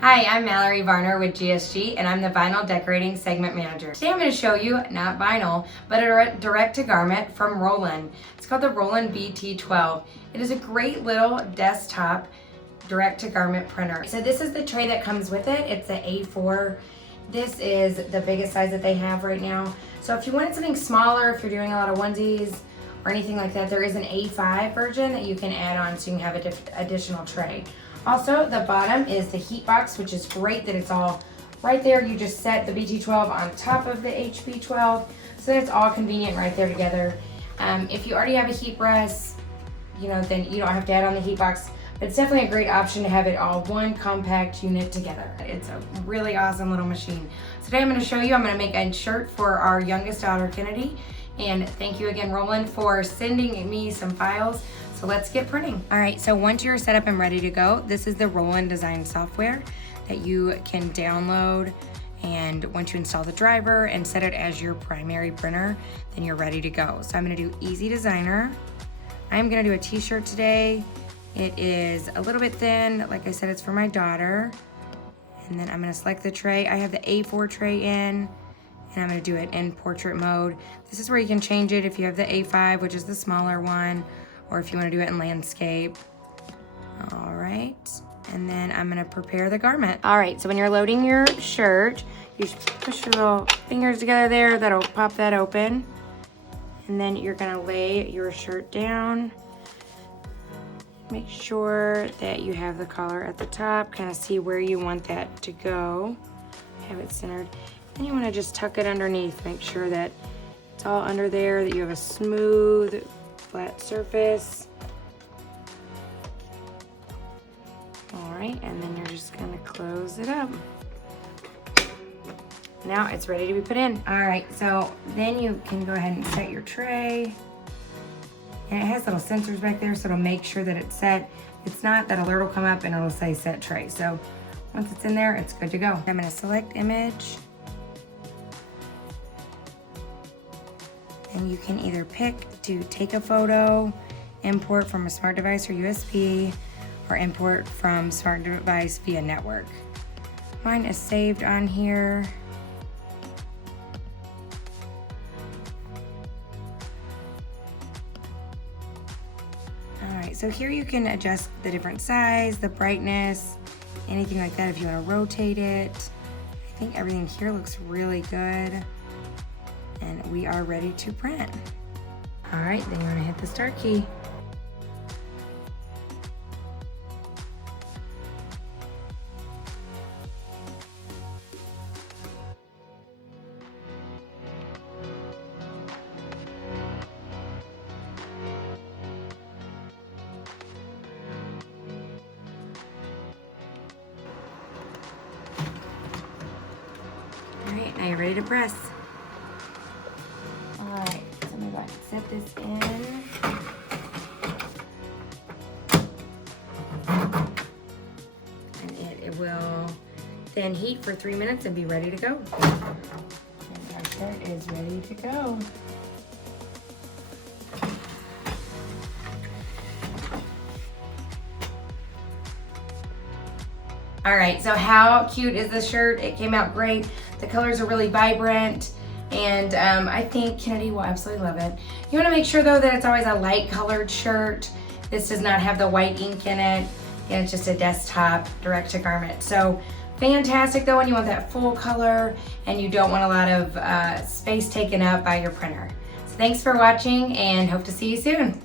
Hi, I'm Mallory Varner with GSG, and I'm the Vinyl Decorating Segment Manager. Today I'm going to show you, not vinyl, but a direct-to-garment from Roland. It's called the Roland BT-12. It is a great little desktop direct-to-garment printer. So this is the tray that comes with it. It's an A4. This is the biggest size that they have right now. So if you wanted something smaller, if you're doing a lot of onesies or anything like that, there is an A5 version that you can add on so you can have an additional tray. Also, the bottom is the heat box, which is great that it's all right there. You just set the BT-12 on top of the HP-12, so that it's all convenient right there together. If you already have a heat press, then you don't have to add on the heat box, but it's definitely a great option to have it all one compact unit together. It's a really awesome little machine. Today I'm going to show you, I'm going to make a shirt for our youngest daughter, Kennedy, and thank you again, Roland, for sending me some files. So let's get printing. All right, so once you're set up and ready to go, this is the Roland design software that you can download. And once you install the driver and set it as your primary printer, then you're ready to go. So I'm gonna do Easy Designer. I'm gonna do a t-shirt today. It is a little bit thin. Like I said, it's for my daughter. And then I'm gonna select the tray. I have the A4 tray in, and I'm gonna do it in portrait mode. This is where you can change it if you have the A5, which is the smaller one, or if you want to do it in landscape. All right, and then I'm gonna prepare the garment. All right, so when you're loading your shirt, you push your little fingers together there, that'll pop that open. And then you're gonna lay your shirt down. Make sure that you have the collar at the top, kind of see where you want that to go. Have it centered. Then you wanna just tuck it underneath, make sure that it's all under there, that you have a smooth, flat surface. All right, and then you're just gonna close it up. Now it's ready to be put in. All right, so then you can go ahead and set your tray. And it has little sensors back there, so it'll make sure that it's set. If it's not, that alert will come up and it'll say set tray. So once it's in there, it's good to go. I'm gonna select image. And you can either pick to take a photo, import from a smart device or USB, or import from smart device via network. Mine is saved on here. All right, so here you can adjust the different size, the brightness, anything like that if you want to rotate it. I think everything here looks really good. And we are ready to print. All right, then you're gonna hit the start key. All right, now you're ready to press. Alright, so I'm going to set this in. And it will then heat for 3 minutes and be ready to go. And our shirt is ready to go. Alright, so how cute is this shirt? It came out great. The colors are really vibrant. And I think Kennedy will absolutely love it. You wanna make sure though that it's always a light colored shirt. This does not have the white ink in it. And it's just a desktop direct to garment. So fantastic though when you want that full color and you don't want a lot of space taken up by your printer. So thanks for watching and hope to see you soon.